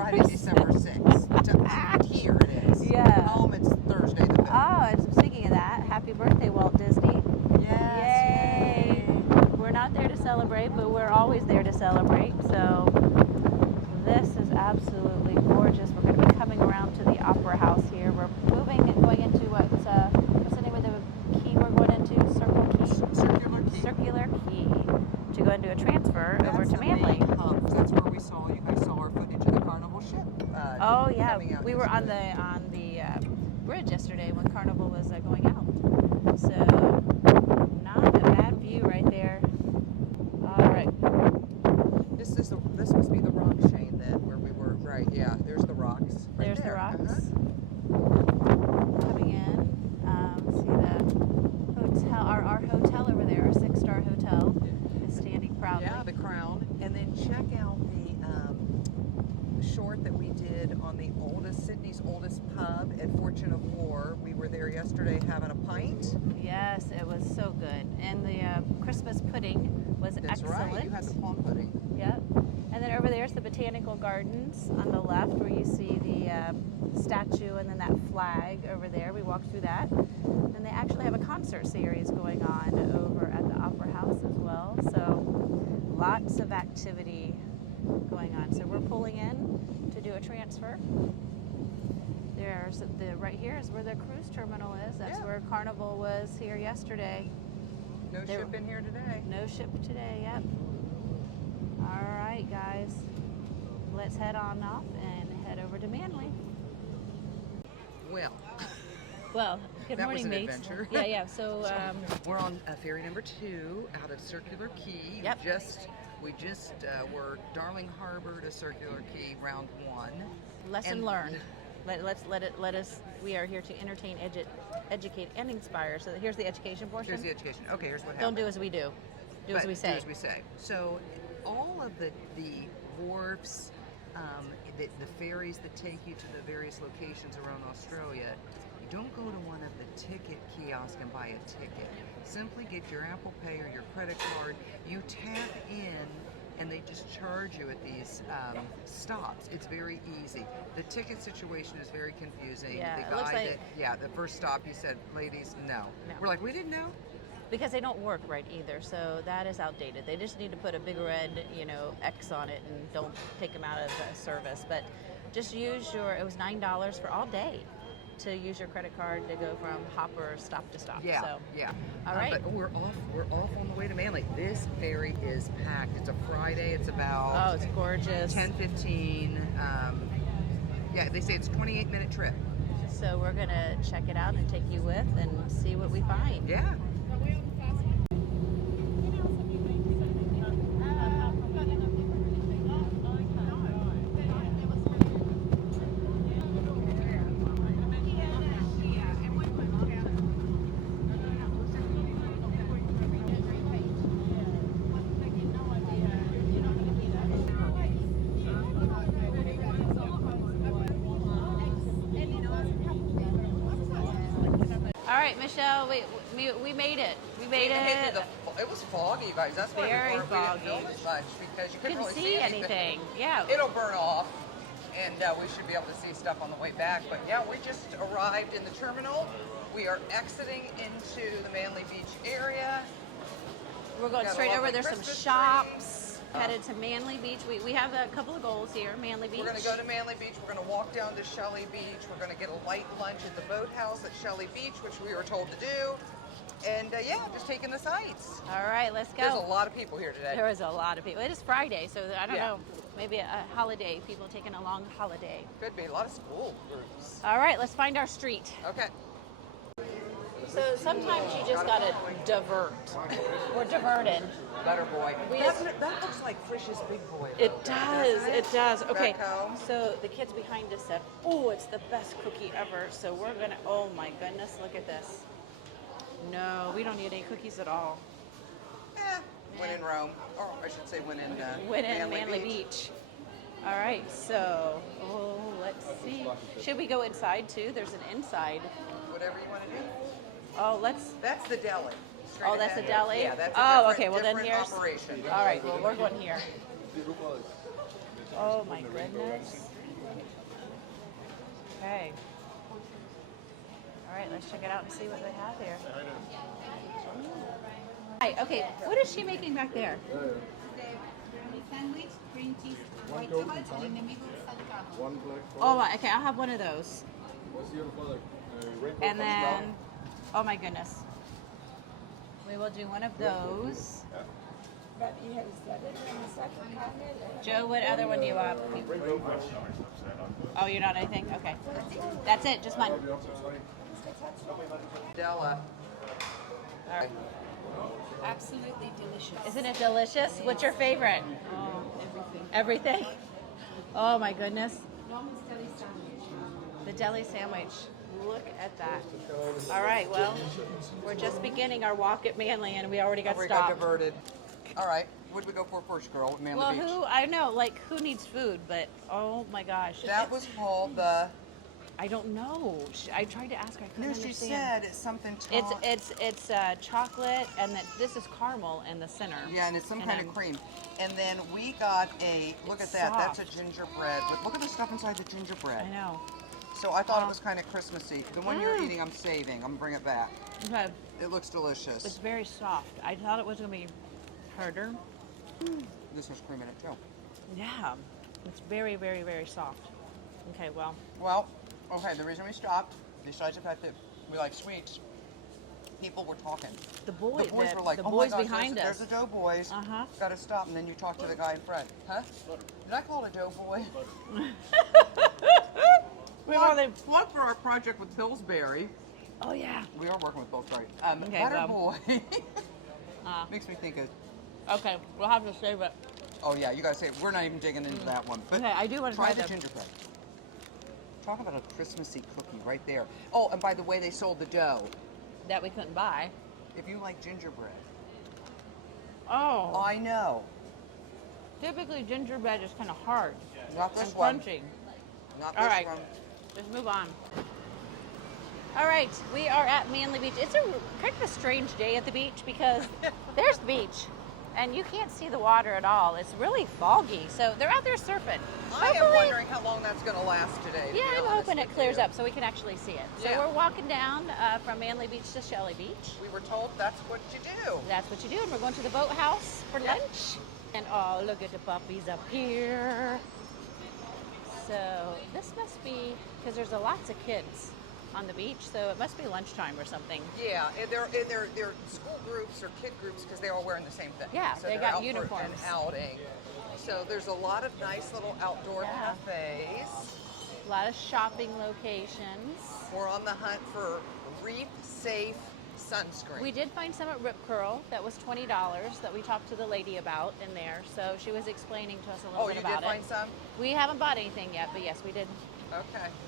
Friday, December 6th. Here it is. Yeah. Home, it's Thursday the 5th. Oh, and speaking of that, happy birthday, Walt Disney. Yes. Yay. We're not there to celebrate, but we're always there to celebrate. So this is absolutely gorgeous. We're going to be coming around to the Opera House here. We're moving and going into what's the name of the key we're going into? Circular Quay. Circular Quay. To go into a transfer over to the Manly. main hub. That's where you guys saw our footage of the Carnival ship. Oh yeah, we were on yesterday. the bridge yesterday when Carnival was going out. So not a bad view right there. All right. This must be the rock chain then, where we were. Right. Yeah. There's the rocks. Right There's there. the rocks. Uh-huh. Coming in. See the hotel. Our hotel over there, our 6-star hotel, is standing proudly. Yeah, the Crown. And then check out the short that we did on Sydney's oldest pub at Fortune of War. We were there yesterday having a pint. Yes, it was so good. And the Christmas pudding was That's excellent. right. You had the plum pudding. Yep. And then over there's the Botanical Gardens on the left where you see the statue and then that flag over there. We walked through that. And they actually have a concert series going on over at the Opera House as well. So lots of activity going on. So we're pulling in to do a transfer. There's right here is where the cruise terminal is. That's where Carnival was here yesterday. No ship in here today. No ship today, yep. All right, guys. Let's head on off and head over to Manly. Well, Good that morning, was an mates. adventure. Yeah. So, we're on ferry number 2 out of Circular Quay. Yep. We just were Darling Harbor to Circular Quay, round 1. lesson And- learned. Let us. We are here to entertain, educate, and inspire. So here's the education portion. Here's the education. Okay, here's what Don't happened. do as we do. Do as we say. Do as we say. So all of the wharfs, the ferries that take you to the various locations around Australia, you don't go to one of the ticket kiosks and buy a ticket. Simply get your Apple Pay or your credit card. You tap in and they just charge you at these stops. It's very easy. The ticket situation is very confusing. Yeah, the it looks guy like- the first stop, he said, ladies, no. No. We're like, we didn't know. Because they don't work right either, so that is outdated. They just need to put a big red, X on it and don't take them out of service. But just use it was $9 for all day to use your credit card to go from hopper stop to stop. Yeah, So, yeah. all right. But we're off on the way to Manly. This ferry is packed. It's a Friday. It's about it's gorgeous. 10:15. They say it's a 28-minute trip. So we're gonna check it out and take you with and see what we find. Yeah. All right, Michelle, we made it. We made it. It was foggy, guys. That's why Very we foggy. didn't film as much because you couldn't Couldn't really see anything. Yeah. It'll burn off, and we should be able to see stuff on the way back. But yeah, we just arrived in the terminal. We are exiting into the Manly Beach area. We're going Got a straight over. lovely There's some Christmas shops. Headed to Manly Beach. We have a couple of goals here. Manly Beach. We're going to go to Manly Beach. We're going to walk down to Shelley Beach. We're going to get a light lunch at the Boathouse at Shelley Beach, which we were told to do. And just taking the sights. All right, let's go. There's a lot of people here today. There is a lot of people. It is Friday, so I don't Yeah. know. Maybe a holiday. People taking a long holiday. Could be a lot of school groups. All right, let's find our street. Okay. So sometimes you just gotta divert. We're diverted. Butter boy. We That looks like Frisch's Big Boy. It does. It does. Okay. Back home. So the kids behind us said, "Oh, it's the best cookie ever." So we're gonna. Oh my goodness, look at this. No, we don't need any cookies at all. When in Rome, or I should say when in Manly Beach. All right. So, let's see. Should we go inside too? There's an inside. Whatever you want to do. Oh, let's. That's the deli. Straight Oh, that's the ahead. deli? Yeah, that's a Oh, different- okay, well then different here's. operation. All right, well we're going here. Oh my goodness. Okay. All right, let's check it out and see what they have here. Hi, okay, what is she making back there? Sandwich, cream cheese, white chocolate, and in the middle, salad. One black Oh, okay, I'll have one of those. What's the other product? Rainbow And then, oh my goodness. We will do one of those. But you have started on the second cabinet. Joe, what other one do you want? Rainbow Oh, you're not anything? Okay. That's it, just mine. Della. All right. Absolutely delicious. Isn't it delicious? What's your favorite? Oh, everything. Everything? Oh my goodness. Norman's deli sandwich. The deli sandwich. Look at that. All right, well, we're just beginning our walk at Manly and we already got We stopped. got diverted. All right, what did we go for first, girl? At Manly Well, Beach. I know, like, who needs food, but oh my gosh. That was called the. I don't know. I tried to ask her. I couldn't No, she understand. said it's something. It's chocolate, and that this is caramel in the center. Yeah, and it's some And kind then- of cream. And then we got a. Look It's at that. That's a soft. gingerbread. Look at the stuff inside the gingerbread. I know. So I thought it was kind of Christmassy. The one you're Mm. eating, I'm saving. I'm gonna bring it back. Okay. It looks delicious. It's very soft. I thought it was gonna be harder. This has cream in it too. Yeah. It's very, very, very soft. Okay, well, Well, okay. The reason we stopped, besides the fact that we like sweets, people were talking. the boys, The boys were like, the "Oh boys my gosh, behind there's us. the doughboys. Uh-huh. Got to stop." And then you talk to the guy in front. Huh? Did I call it a doughboy? We were the, Plug for our project with Pillsbury. oh yeah. We are working with Pillsbury. Okay, Butter well. Boy. Uh, Makes me think of. okay, we'll have to save it. Oh yeah, you gotta say it. We're not even digging into that one. But Okay, I do want to try try the them. gingerbread. Talk about a Christmassy cookie right there. Oh, and by the way, they sold the dough. That we couldn't buy. If you like gingerbread, Oh. I know. Typically gingerbread is kind of hard Not this and one. crunchy. Not All this right. one. Let's move on. All right, we are at Manly Beach. It's a kind of a strange day at the beach because there's the beach and you can't see the water at all. It's really foggy, so they're out there surfing. I am Hopefully- wondering how long that's going to last today. to Yeah, be I'm honest hoping it with clears you. up so we can actually see it. So Yeah. we're walking down from Manly Beach to Shelley Beach. We were told that's what you do. That's what you do, and we're going to the Boathouse for Yeah. lunch. And oh, look at the puppies up here. So this must be, because there's lots of kids on the beach, so it must be lunchtime or something. Yeah, and they're school groups or kid groups because they're all wearing the same thing. Yeah, so they they're got out for uniforms. an outing. So there's a lot of nice little outdoor Yeah. cafes. A lot of shopping locations. We're on the hunt for reef-safe sunscreen. We did find some at Rip Curl that was $20 that we talked to the lady about in there. So she was explaining to us a little Oh, bit you about did find it. some? We haven't bought anything yet, but yes, we did. Okay,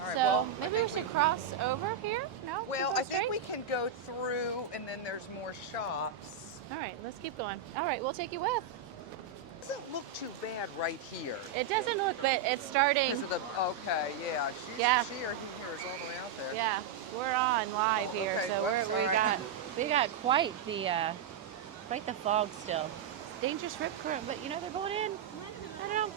all right. So well, maybe I we think should cross over here? No? Well, Keep going I think we straight? can go through, and then there's more shops. All right, let's keep going. All right, we'll take you with. Doesn't look too bad right here. It doesn't look, but it's starting. Because of the okay, yeah. Yeah. She or he here is all the way out there. Yeah, we're on live here, Okay, so whoops, all right. we got quite the fog still. Dangerous rip current, but you know they're going in. I don't know.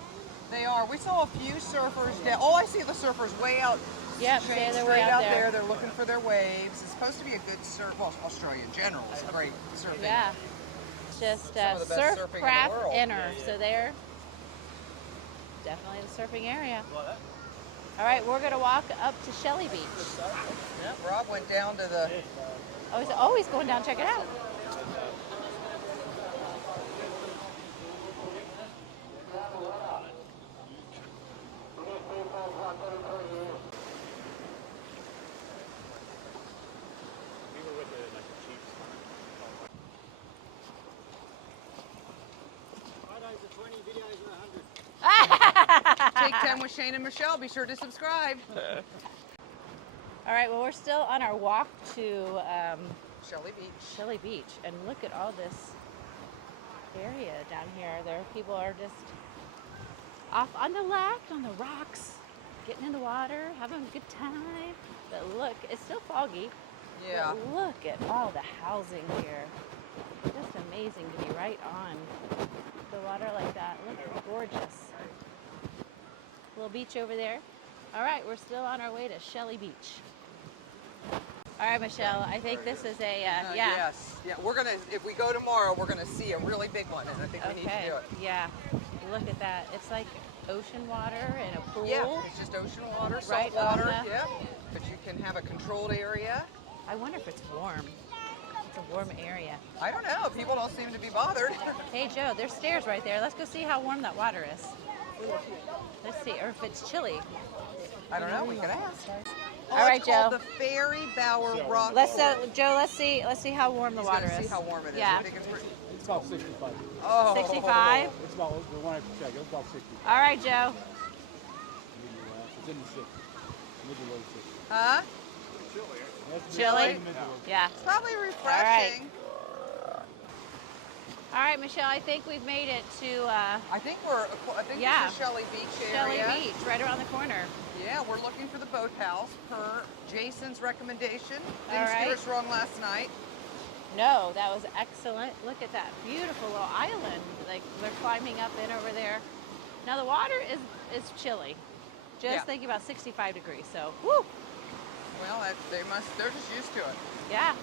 They are. We saw a few surfers down. Oh, I see the surfers way out. Yep, straight, they're straight way out out there. there. They're looking for their waves. It's supposed to be a good surf. Well, Australia in general is a great surfing. Yeah, just Some of the best surfing surf in the craft world. inner. So they're definitely the surfing area. All right, we're gonna walk up to Shelley Beach. Yep. Rob went down to the. Oh, he's going down. Check it out. Take 10 with Shane and Michelle. Be sure to subscribe. All right, well, we're still on our walk to Shelley Beach. Shelley Beach, and look at all this area down here. There, people are just off on the left, on the rocks, getting in the water, having a good time. But look, it's still foggy. Yeah. But look at all the housing here. Just amazing to be right on the water like that. Look, gorgeous. Little beach over there. All right, we're still on our way to Shelley Beach. All right, Michelle, I think this is a, yeah. Yes. Yeah, we're gonna, if we go tomorrow, we're gonna see a really big one, and I think we need to do it. Yeah. Look at that. It's like ocean water and a pool. Yeah, it's just ocean water, Right salt water, on the- yeah. But you can have a controlled area. I wonder if it's warm. It's a warm area. I don't know, people don't seem to be bothered. Hey, Joe, there's stairs right there. Let's go see how warm that water is. Let's see, or if it's chilly. I don't know, we could ask. All right, it's called Joe. the Ferry Bower Rock. Joe, let's see how warm the He's water gonna is. see how warm it is. Yeah. I think it's pretty. It's about 65. Oh. 65. It's about, the one I checked, it's about 60. All right, Joe. It's in the 60s. Mid to low 60s. Huh? Chilly? Mid to low 60s. Yeah. It's probably refreshing. All right, Michelle, I think we've made it to I think Yeah. this is Shelley Beach Shelley area. Beach, right around the corner. Yeah, we're looking for the Boathouse per Jason's recommendation. All Didn't right. steer us wrong last night. No, that was excellent. Look at that beautiful little island. Like they're climbing up in over there. Now the water is chilly. Just Yeah. think about 65 degrees. So, woo! Well, they're just used to it. Yeah.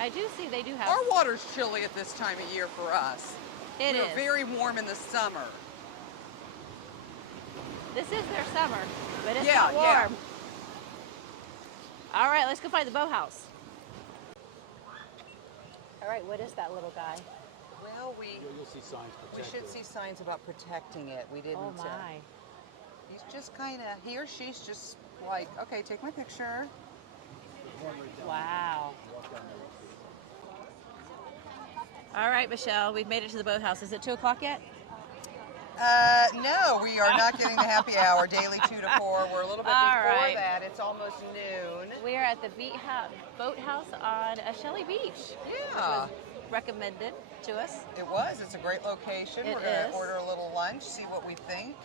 I do see they do have. Our water's chilly at this time of year for us. It We're is. very warm in the summer. This is their summer, but it's Yeah, not warm. yeah. All right, let's go find the boathouse. All right, what is that little guy? Well, You'll see signs we protected. should see signs about protecting it. We didn't. Oh my. He's just kind of, he or she's just like, okay, take my picture. Wow. All right, Michelle, we've made it to the boathouse. Is it 2 o'clock yet? No, we are not getting the happy hour, daily 2 to 4. We're a little bit All before right. that. It's almost noon. We are at the boathouse on Shelley Beach. Yeah. Was recommended to us. It was. It's a great location. It We're going is. to order a little lunch, see what we think.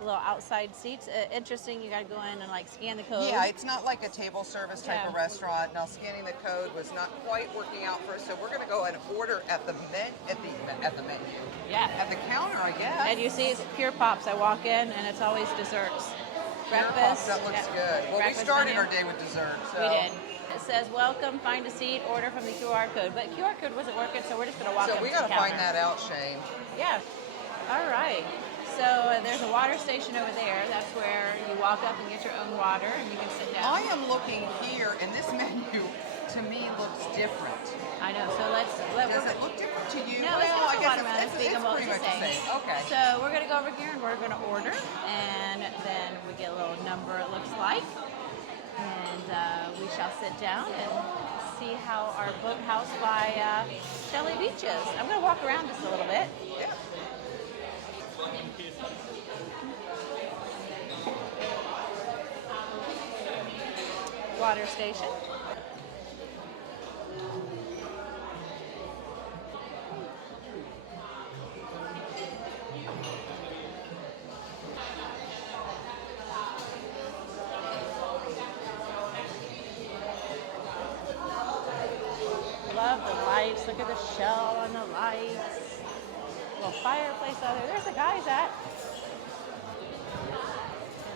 Little outside seats. Interesting. You got to go in and like scan the code. Yeah, it's not like a table service type Yeah. of restaurant. Now, scanning the code was not quite working out for us, so we're going to go and order at the menu. Yeah. At the counter, I guess. And you see it's Pure Pops. I walk in and it's always desserts. Breakfast. That looks yeah. good. Well, Breakfast we started menu. our day with dessert. So. We did. It says welcome, find a seat, order from the QR code. But QR code wasn't working, so we're just going to walk So up we to the got to counter. find that out, Shane. Yeah. All right. So there's a water station over there. That's where you walk up and get your own water, and you can sit down. I am looking here, and this menu to me looks different. I know. So Does it look different to you? No, it's well, got I the guess watermelon it's thing and what pretty it's much the saying. same. Okay. So we're gonna go over here and we're gonna order, and then we get a little number. It looks like, and we shall sit down and see how our boathouse by Shelley Beach is. I'm gonna walk around just a little bit. Yeah. Water station. Love the lights. Look at the shell on the lights. Little fireplace out there. There's the guys at.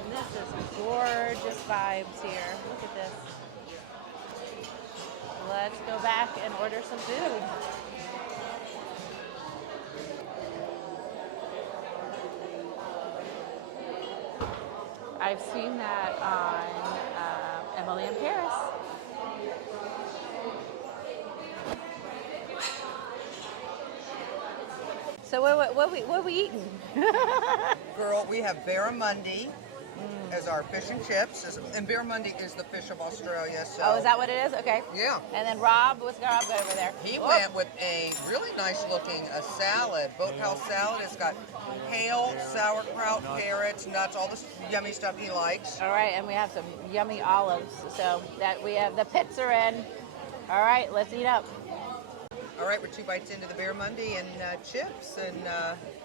And this is gorgeous vibes here. Look at this. Let's go back and order some food. I've seen that on Emily in Paris. So what we eating? Girl, we have barramundi as our fish and chips, and barramundi is the fish of Australia. So. Oh, is that what it is? Okay. Yeah. And then Rob, what's Rob got over there? He Whoop. went with a really nice looking salad, Boathouse salad. It's got kale, sauerkraut, carrots, nuts, all the yummy stuff he likes. All right, and we have some yummy olives. So that we have the pits are in. All right, let's eat up. All right, we're 2 bites into the barramundi and chips, and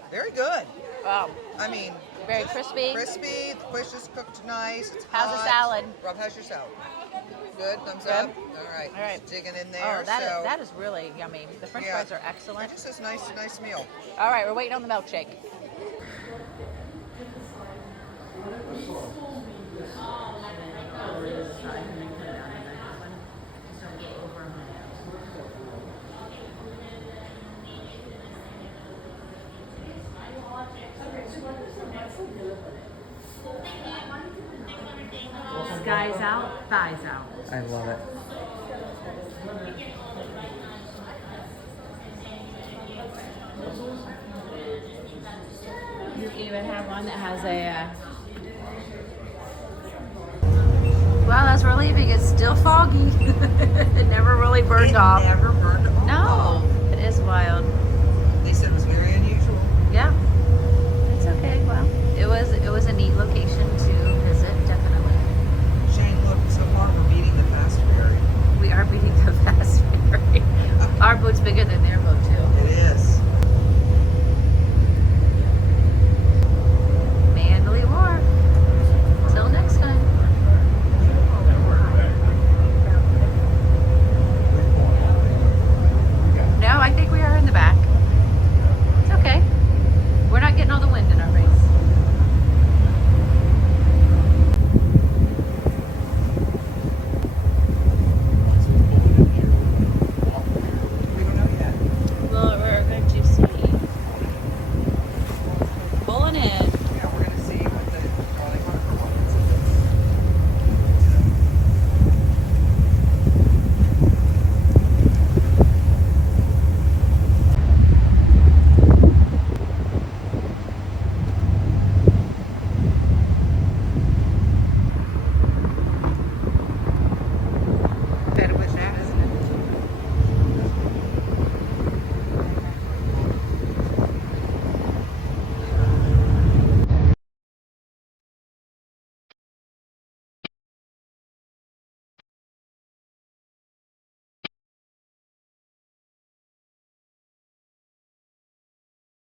very good. Wow. I mean, Very crispy. crispy. The fish is cooked nice. It's How's the hot. salad? Rob, how's your salad? Good. Thumbs Good? up. All right. All right. Just digging in there. Oh, that is really yummy. The French Yeah. fries are excellent. It's just a nice meal. All right, we're waiting on the milkshake. side and then come down and then one. Just don't go over on my Skies out, thighs out. I love it. You even have one that has a. Well, as we're leaving, it's still foggy. It never really burned off. Never burned